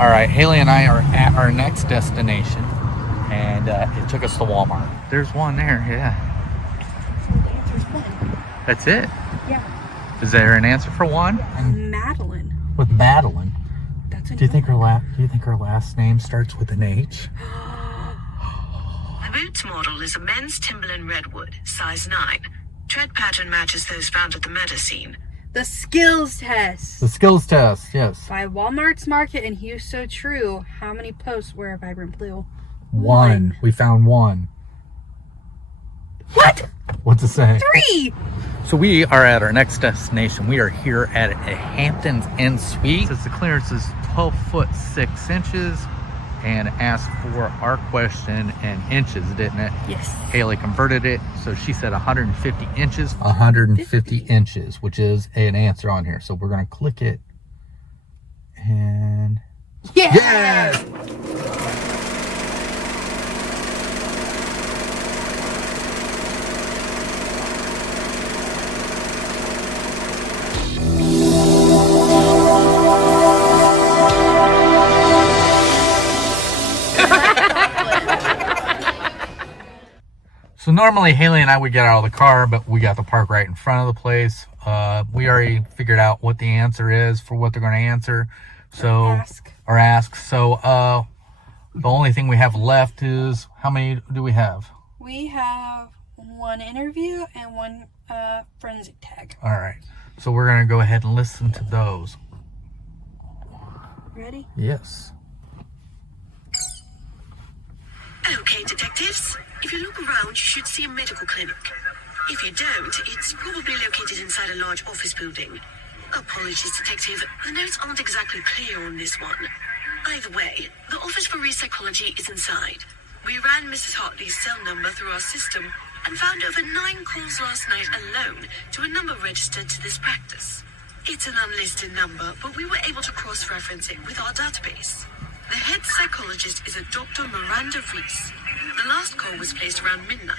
All right, Haley and I are at our next destination, and it took us to Walmart. There's one there, yeah. So the answer is one. That's it? Yeah. Is there an answer for one? Madeline. With Madeline. That's Do you think her last name starts with an H? The boots model is a men's Timberland Redwood, size 9. Tread pattern matches those found at the meta scene. The skills test. The skills test, yes. By Walmart's Market and Hughes So True, how many posts wear a vibrant blue? One. We found one. What? What's it say? 3. So we are at our next destination. We are here at a Hamptons Inn Suite. It says the clearance is 12 foot 6 inches and asked for our question in inches, didn't it? Yes. Haley converted it, so she said 150 inches. 150 inches, which is an answer on here. So we're gonna click it and Yes! So normally Haley and I would get out of the car, but we got to park right in front of the place. We already figured out what the answer is for what they're going to answer. So or ask. So the only thing we have left is, how many do we have? We have one interview and one forensic tag. All right. So we're going to go ahead and listen to those. Ready? Yes. Okay, detectives. If you look around, you should see a medical clinic. If you don't, it's probably located inside a large office building. Apologies, detective. The notes aren't exactly clear on this one. Either way, the office for re-psychology is inside. We ran Mrs. Hartley's cell number through our system and found over 9 calls last night alone to a number registered to this practice. It's an unlisted number, but we were able to cross-reference it with our database. The head psychologist is a Dr. Miranda Reese. The last call was placed around midnight.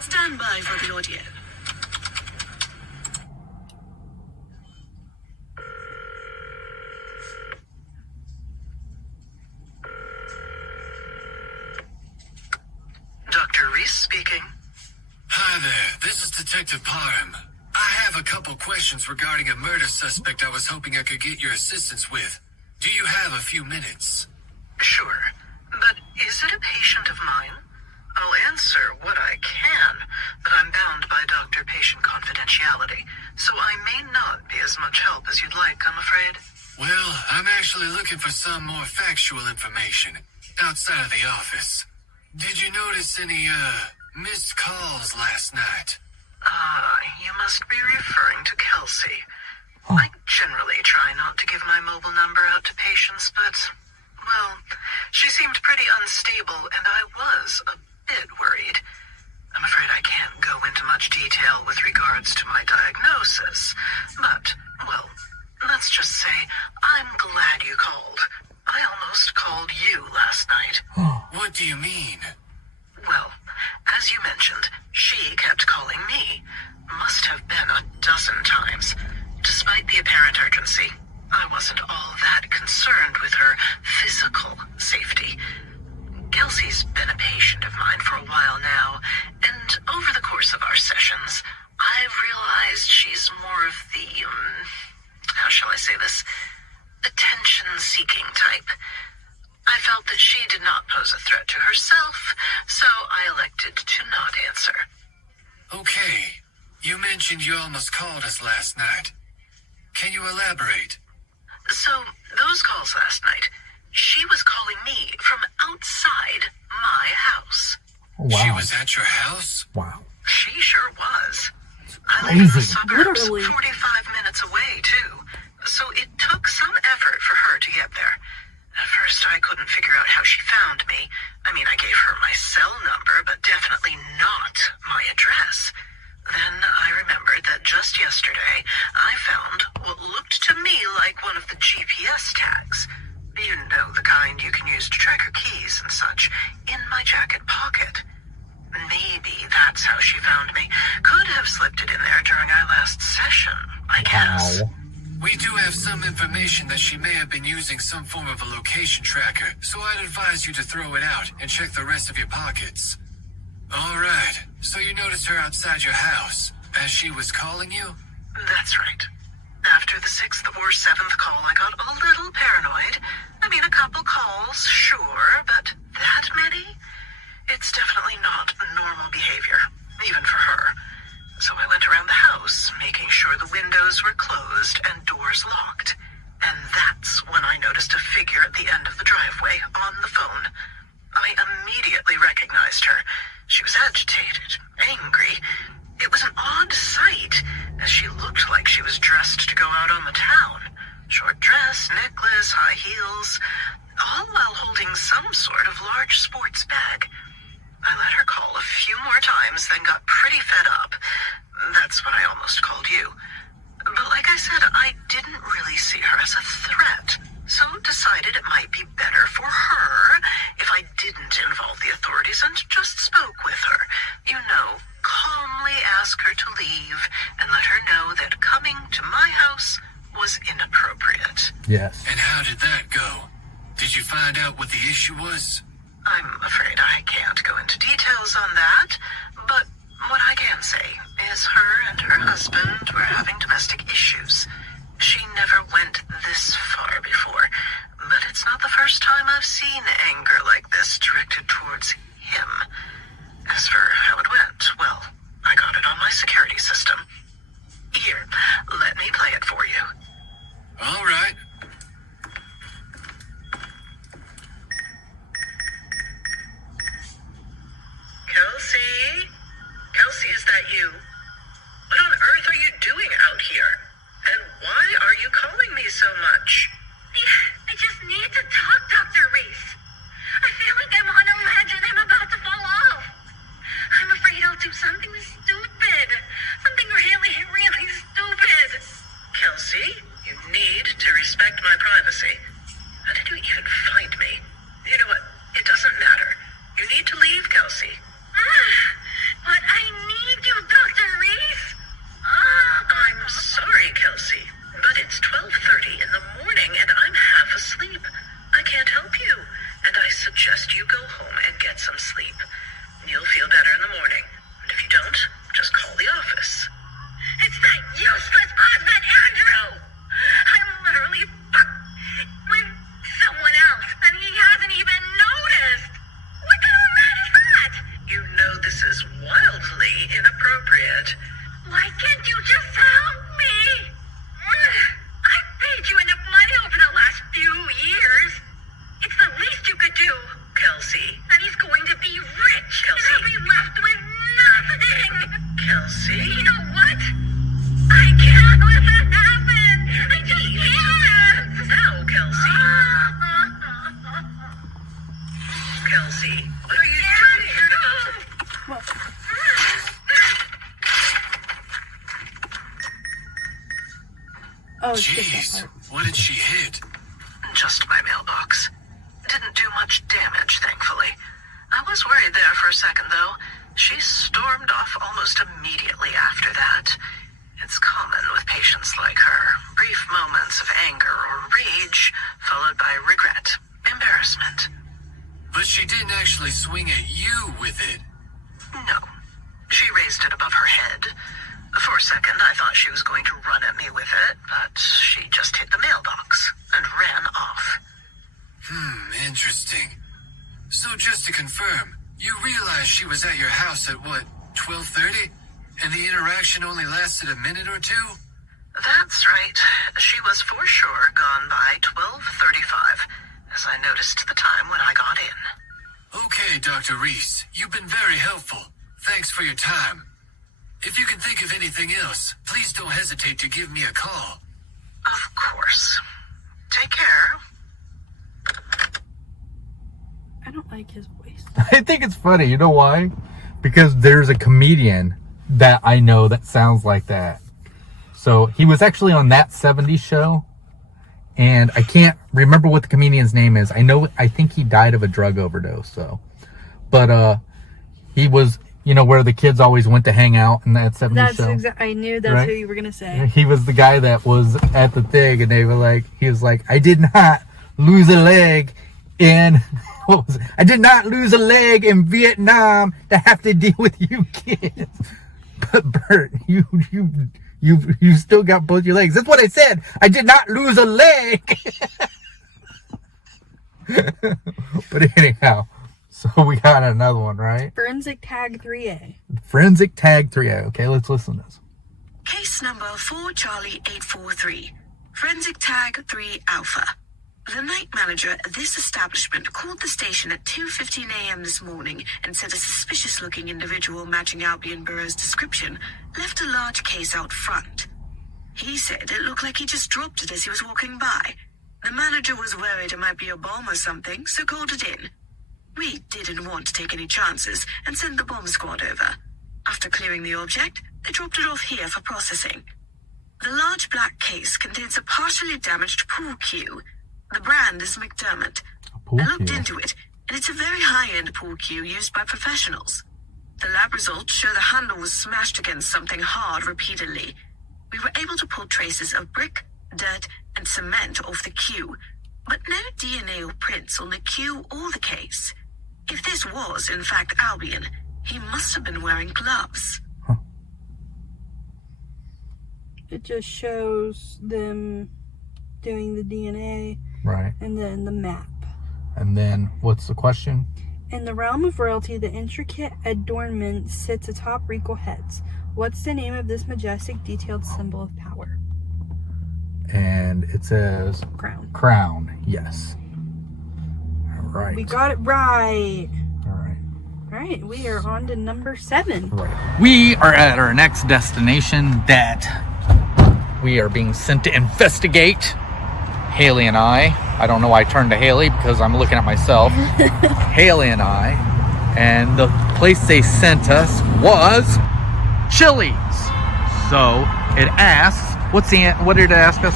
Stand by for the audio. Dr. Reese speaking. Hi there, this is Detective Parham. I have a couple questions regarding a murder suspect I was hoping I could get your assistance with. Do you have a few minutes? Sure, but is it a patient of mine? I'll answer what I can, but I'm bound by doctor-patient confidentiality, so I may not be as much help as you'd like, I'm afraid. Well, I'm actually looking for some more factual information outside of the office. Did you notice any, missed calls last night? You must be referring to Kelsey. I generally try not to give my mobile number out to patients, but, well, she seemed pretty unstable, and I was a bit worried. I'm afraid I can't go into much detail with regards to my diagnosis, but, well, let's just say I'm glad you called. I almost called you last night. What do you mean? Well, as you mentioned, she kept calling me. Must have been a dozen times. Despite the apparent urgency, I wasn't all that concerned with her physical safety. Kelsey's been a patient of mine for a while now, and over the course of our sessions, I've realized she's more of the, how shall I say this, attention-seeking type. I felt that she did not pose a threat to herself, so I elected to not answer. Okay. You mentioned you almost called us last night. Can you elaborate? So, those calls last night, she was calling me from outside my house. Wow. She was at your house? Wow. She sure was. I Crazy. live in the suburbs, Literally. 45 minutes away, too. So it took some effort for her to get there. At first, I couldn't figure out how she found me. I mean, I gave her my cell number, but definitely not my address. Then I remembered that just yesterday, I found what looked to me like one of the GPS tags. You know, the kind you can use to track her keys and such, in my jacket pocket. Maybe that's how she found me. Could have slipped it in there during our last session, I guess. Wow. We do have some information that she may have been using some form of a location tracker, so I'd advise you to throw it out and check the rest of your pockets. Alright, so you noticed her outside your house, as she was calling you? That's right. After the 6th or 7th call, I got a little paranoid. I mean, a couple calls, sure, but that many? It's definitely not normal behavior, even for her. So I went around the house, making sure the windows were closed and doors locked. And that's when I noticed a figure at the end of the driveway on the phone. I immediately recognized her. She was agitated, angry. It was an odd sight, as she looked like she was dressed to go out on the town. Short dress, necklace, high heels, all while holding some sort of large sports bag. I let her call a few more times, then got pretty fed up. That's when I almost called you. But like I said, I didn't really see her as a threat, so decided it might be better for her if I didn't involve the authorities and just spoke with her. You know, calmly ask her to leave and let her know that coming to my house was inappropriate. Yes. And how did that go? Did you find out what the issue was? I'm afraid I can't go into details on that, but what I can say is her and her husband were having domestic issues. She never went this far before, but it's not the first time I've seen anger like this directed towards him. As for how it went, well, I got it on my security system. Here, let me play it for you. All right. Kelsey? Kelsey, is that you? What on earth are you doing out here? And why are you calling me so much? I just need to talk, Dr. Reese. I feel like I'm on a ledge and I'm about to fall off. I'm afraid I'll do something stupid. Something really, really stupid. Kelsey, you need to respect my privacy. How did you even find me? You know what? It doesn't matter. You need to leave, Kelsey. But I need you, Dr. Reese. I'm sorry, Kelsey, but it's 12:30 in the morning and I'm half asleep. I can't help you, and I suggest you go home and get some sleep. You'll feel better in the morning, and if you don't, just call the office. It's that useless husband, Andrew. I'm literally with someone else, and he hasn't even noticed. What kind of man is that? You know this is wildly inappropriate. Why can't you just help me? I paid you enough money over the last few years. It's the least you could do. Kelsey. And he's going to be rich. Kelsey. And I'll be left with nothing. Kelsey? You know what? I can't let that happen. I just can't. Now, Kelsey. Kelsey, what are you doing? Oh, Jeez, what did she hit? Just my mailbox. Didn't do much damage, thankfully. I was worried there for a second, though. She stormed off almost immediately after that. It's common with patients like her. Brief moments of anger or rage, followed by regret, embarrassment. But she didn't actually swing at you with it. No. She raised it above her head. For a second, I thought she was going to run at me with it, but she just hit the mailbox and ran off. Interesting. So just to confirm, you realize she was at your house at what, 12:30? And the interaction only lasted a minute or two? That's right. She was for sure gone by 12:35, as I noticed the time when I got in. Okay, Dr. Reese, you've been very helpful. Thanks for your time. If you can think of anything else, please don't hesitate to give me a call. Of course. Take care. I don't like his voice. I think it's funny. You know why? Because there's a comedian that I know that sounds like that. So he was actually on That 70s Show. And I can't remember what the comedian's name is. I think he died of a drug overdose. So, but he was, You know, where the kids always went to hang out in that 70s That's show? I knew that's Right? who you were gonna say. He was the guy that was at the thing, and they were like, he was like, I did not lose a leg in, what was it? I did not lose a leg in Vietnam to have to deal with you kids. But Bert, you still got both your legs. That's what I said. I did not lose a leg. But anyhow, so we got another one, right? Forensic Tag 3A. Forensic Tag 3A. Okay, let's listen to this. Case number 4 Charlie 843. Forensic Tag 3 Alpha. The night manager at this establishment called the station at 2:15 a.m. this morning and said a suspicious-looking individual matching Albion Burroughs' description left a large case out front. He said it looked like he just dropped it as he was walking by. The manager was worried it might be a bomb or something, so called it in. We didn't want to take any chances and sent the bomb squad over. After clearing the object, they dropped it off here for processing. The large black case contains a partially damaged pool cue. The brand is McDermott. Pool I looked cue. into it, and it's a very high-end pool cue used by professionals. The lab results show the handle was smashed against something hard repeatedly. We were able to pull traces of brick, dirt, and cement off the cue, but no DNA or prints on the cue or the case. If this was, in fact, Albion, he must have been wearing gloves. It just shows them doing the DNA Right. and then the map. And then, what's the question? In the realm of royalty, the intricate adornment sits atop regal heads. What's the name of this majestic, detailed symbol of power? And it says Crown. crown. Yes. All right. We got it right. All right. All right, we are on to number 7. Right. We are at our next destination that we are being sent to investigate. Haley and I don't know why I turned to Haley because I'm looking at myself. Haley and I, and the place they sent us was Chili's. So it asks, what did it ask us?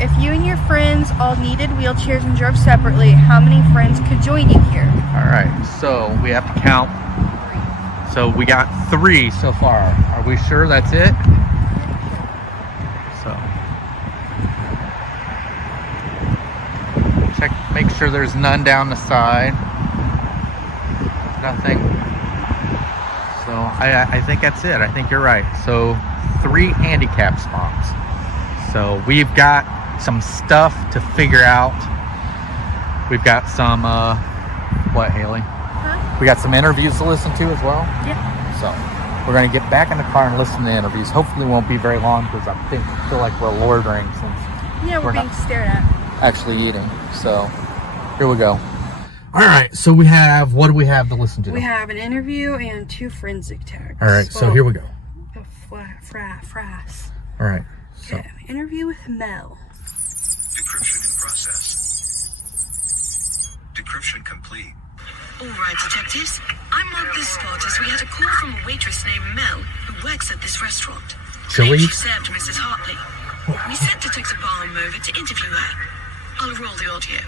If you and your friends all needed wheelchairs and drove separately, how many friends could join you here? All right, so we have to count. So we got 3 so far. Are we sure that's it? So check, make sure there's none down the side. Nothing. So I think that's it. I think you're right. So 3 handicap spots. So we've got some stuff to figure out. We've got some what, Haley? Huh? We got some interviews to listen to as well. Yeah. So we're gonna get back in the car and listen to the interviews. Hopefully, it won't be very long because I feel like we're loitering since Yeah, we're being stared at. actually eating. So here we go. All right. So we have, what do we have to listen to? We have an interview and 2 forensic tags. All right. So here we go. Frass. All right. So Okay. Interview with Mel. Decryption in process. Decryption complete. All right, detectives. I marked this spot as we had a call from a waitress named Mel who works at this restaurant. Chili's? She served Mrs. Hartley. We sent Detective Barham over to interview her. I'll roll the audio.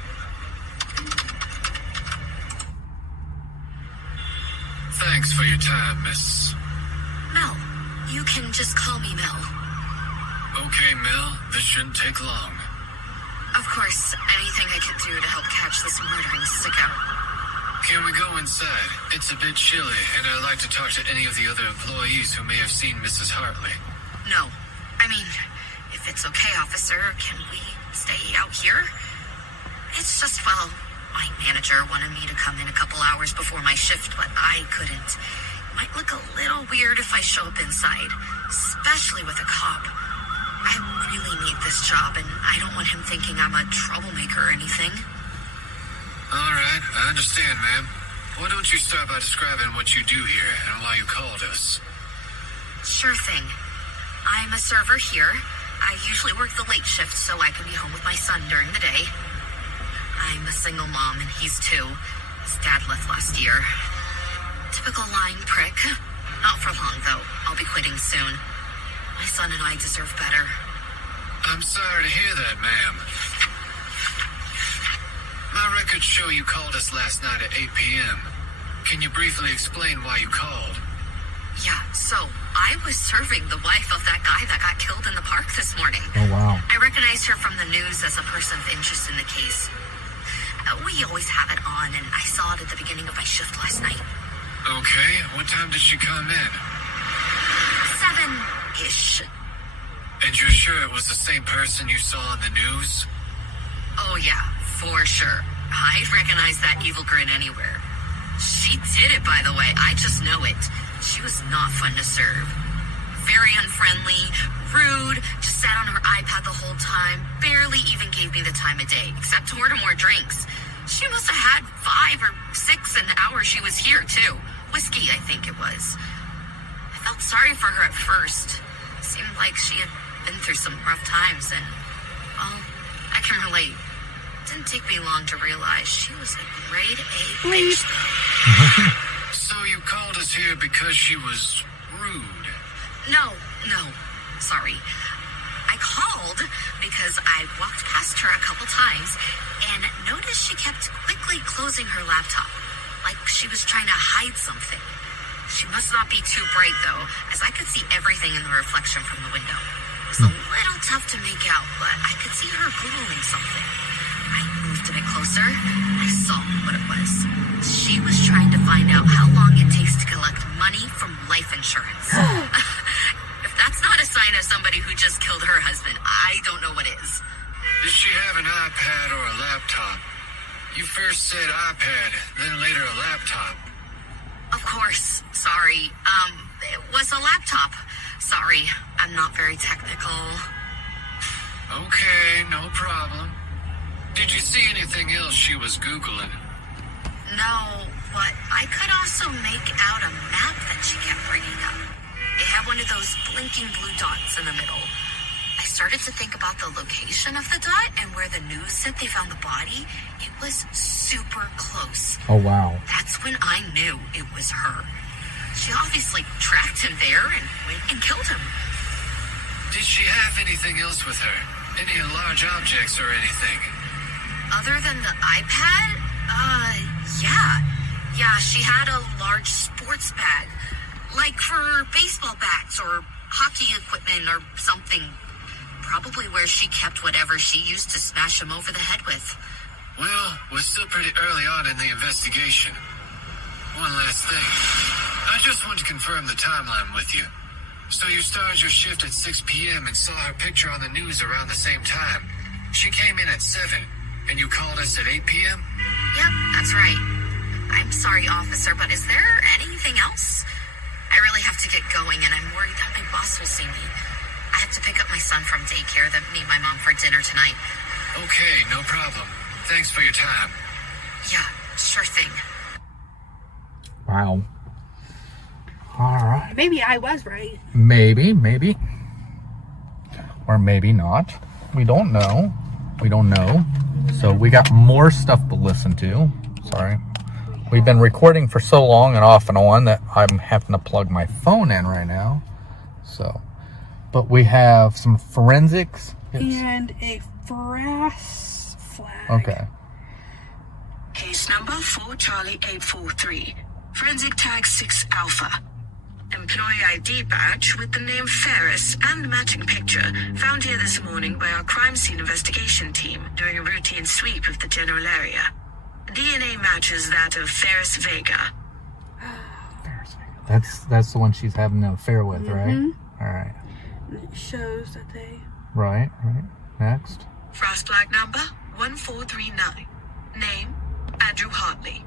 Thanks for your time, Miss. Mel, you can just call me Mel. Okay, Mel, this shouldn't take long. Of course, anything I can do to help catch this murdering sicko. Can we go inside? It's a bit chilly, and I'd like to talk to any of the other employees who may have seen Mrs. Hartley. No. I mean, if it's okay, officer, can we stay out here? It's just, well, my manager wanted me to come in a couple hours before my shift, but I couldn't. Might look a little weird if I show up inside, especially with a cop. I really need this job, and I don't want him thinking I'm a troublemaker or anything. All right, I understand, ma'am. Why don't you start by describing what you do here and why you called us? Sure thing. I'm a server here. I usually work the late shift so I can be home with my son during the day. I'm a single mom, and he's 2. His dad left last year. Typical lying prick. Not for long, though. I'll be quitting soon. My son and I deserve better. I'm sorry to hear that, ma'am. My records show you called us last night at 8 p.m. Can you briefly explain why you called? Yeah, so I was serving the wife of that guy that got killed in the park this morning. Oh, wow. I recognized her from the news as a person of interest in the case. We always have it on, and I saw it at the beginning of my shift last night. Okay, what time did she come in? 7-ish. And you're sure it was the same person you saw on the news? Oh yeah, for sure. I'd recognize that evil grin anywhere. She did it, by the way. I just know it. She was not fun to serve. Very unfriendly, rude, just sat on her iPad the whole time, barely even gave me the time of day, except to order more drinks. She must have had 5 or 6 an hour she was here, too. Whiskey, I think it was. I felt sorry for her at first. Seemed like she had been through some rough times, and, well, I can relate. Didn't take me long to realize she was a grade A bitch, though. So you called us here because she was rude? No, sorry. I called because I walked past her a couple times and noticed she kept quickly closing her laptop, like she was trying to hide something. She must not be too bright, though, as I could see everything in the reflection from the window. It was a little tough to make out, but I could see her Googling something. I moved a bit closer. I saw what it was. She was trying to find out how long it takes to collect money from life insurance. If that's not a sign of somebody who just killed her husband, I don't know what is. Did she have an iPad or a laptop? You first said iPad, then later a laptop. Of course. Sorry. It was a laptop. Sorry. I'm not very technical. Okay, no problem. Did you see anything else she was Googling? No, but I could also make out a map that she kept bringing up. It had one of those blinking blue dots in the middle. I started to think about the location of the dot and where the news said they found the body. It was super close. Oh, wow. That's when I knew it was her. She obviously tracked him there and went and killed him. Did she have anything else with her? Any large objects or anything? Other than the iPad? Yeah, she had a large sports bag. Like for baseball bats or hockey equipment or something. Probably where she kept whatever she used to smash him over the head with. Well, we're still pretty early on in the investigation. One last thing. I just want to confirm the timeline with you. So you started your shift at 6 p.m. and saw her picture on the news around the same time. She came in at 7, and you called us at 8 p.m.? Yep, that's right. I'm sorry, officer, but is there anything else? I really have to get going, and I'm worried that my boss will see me. I have to pick up my son from daycare, then meet my mom for dinner tonight. Okay, no problem. Thanks for your time. Yeah, sure thing. Wow. All right. Maybe I was right. Maybe. Or maybe not. We don't know. So we got more stuff to listen to. Sorry. We've been recording for so long and off and on that I'm having to plug my phone in right now. So, but we have some forensics. And a brass flag. Okay. Case number 4 Charlie 843. Forensic tag 6 Alpha. Employee ID badge with the name Ferris and the matching picture found here this morning by our crime scene investigation team during a routine sweep of the general area. DNA matches that of Ferris Vega. That's the one she's having an affair with, right? All right. And it shows that they... Right. Next. Frost flag number 1439. Name Andrew Hartley.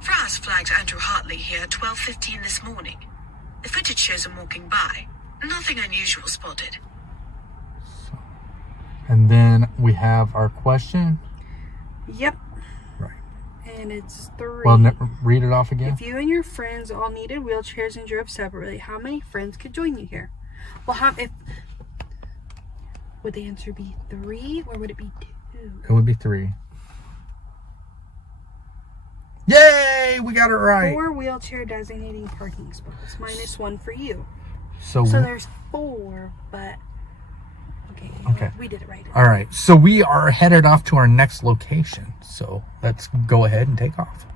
Frost flagged Andrew Hartley here at 12:15 this morning. The footage shows him walking by. Nothing unusual spotted. And then we have our question. Yep. Right. And it's 3. Well, read it off again. If you and your friends all needed wheelchairs and drove separately, how many friends could join you here? Well, would the answer be 3 or would it be 2? It would be 3. Yay! We got it right. 4 wheelchair designating parking spots, minus 1 for you. So there's 4, but okay. We did it right. All right. So we are headed off to our next location. So let's go ahead and take off.